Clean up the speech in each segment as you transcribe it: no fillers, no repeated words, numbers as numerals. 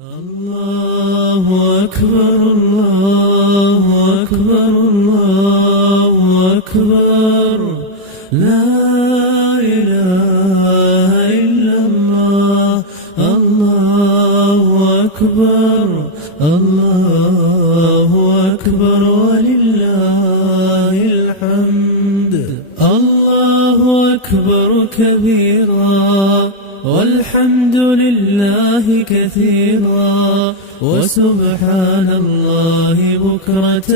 الله أكبر الله أكبر الله أكبر لا إله إلا الله الله أكبر الله أكبر ولله الحمد الله أكبر كبيرا والحمد لله كثيرا وسبحان الله بكرة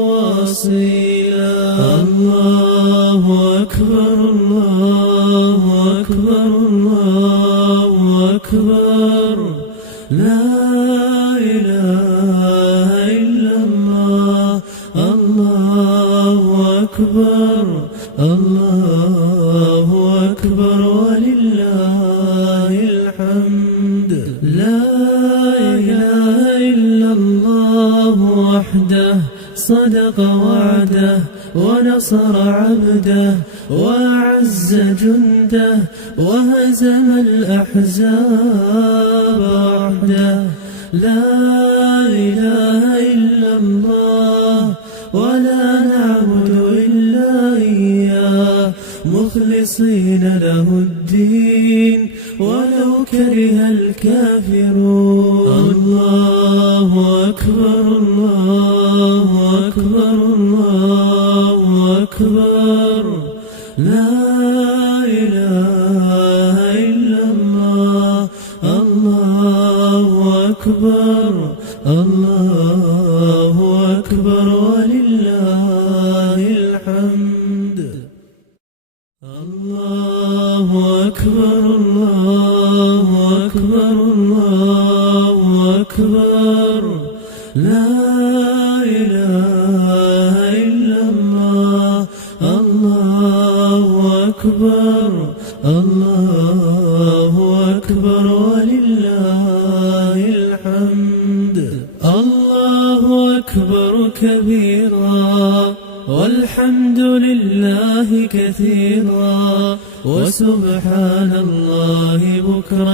وأصيلا الله أكبر الله أكبر الله أكبر لا إله إلا الله الله أكبر الله أكبر ولله الحمد لا إله إلا الله وحده صدق وعده ونصر عبده وأعز جنده وهزم الأحزاب وحده لا إله إلا الله ولا نعبد إلا إياه مخلصين له الدين ولو كره الكافرون الله أكبر الله أكبر الله أكبر لا إله إلا الله الله أكبر الله أكبر ولله الحمد الله أكبر الله أكبر الله أكبر لا إله إلا الله الله أكبر الله أكبر ولله الحمد الله أكبر كبيرا والحمد لله كثيرا وسبحان الله بكرة